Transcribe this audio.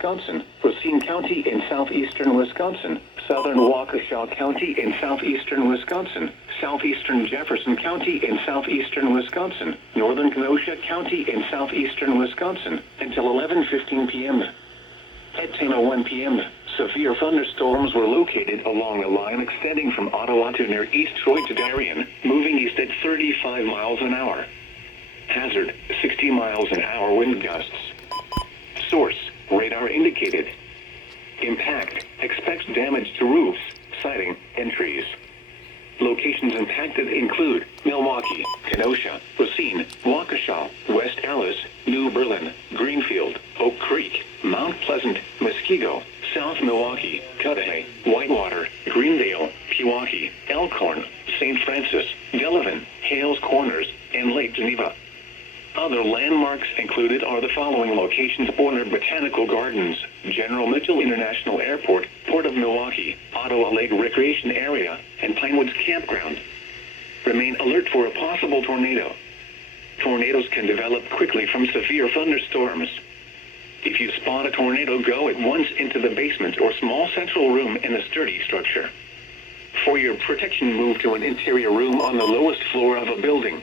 Wisconsin, Racine County in southeastern Wisconsin, southern Waukesha County in southeastern Wisconsin, southeastern Jefferson County in southeastern Wisconsin, northern Kenosha County in southeastern Wisconsin, until 11:15 p.m. At 10:01 p.m., severe thunderstorms were located along a line extending from Ottawa to near East Troy to Darien, moving east at 35 miles an hour. Hazard, 60 miles an hour wind gusts. Source, radar indicated. Impact, expects damage to roofs, siding, and trees. Locations impacted include Milwaukee, Kenosha, Racine, Waukesha, West Allis, New Berlin, Greenfield, Oak Creek, Mount Pleasant, Muskego, South Milwaukee, Cudahy, Whitewater, Greendale, Pewaukee, Elkhorn, St. Francis, Delavan, Hales Corners, and Lake Geneva. Other landmarks included are the following locations: Warner Botanical Gardens, General Mitchell International Airport, Port of Milwaukee, Ottawa Lake Recreation Area, and Pinewoods Campground. Remain alert for a possible tornado. Tornadoes can develop quickly from severe thunderstorms. If you spot a tornado, go at once into the basement or small central room in a sturdy structure. For your protection, move to an interior room on the lowest floor of a building.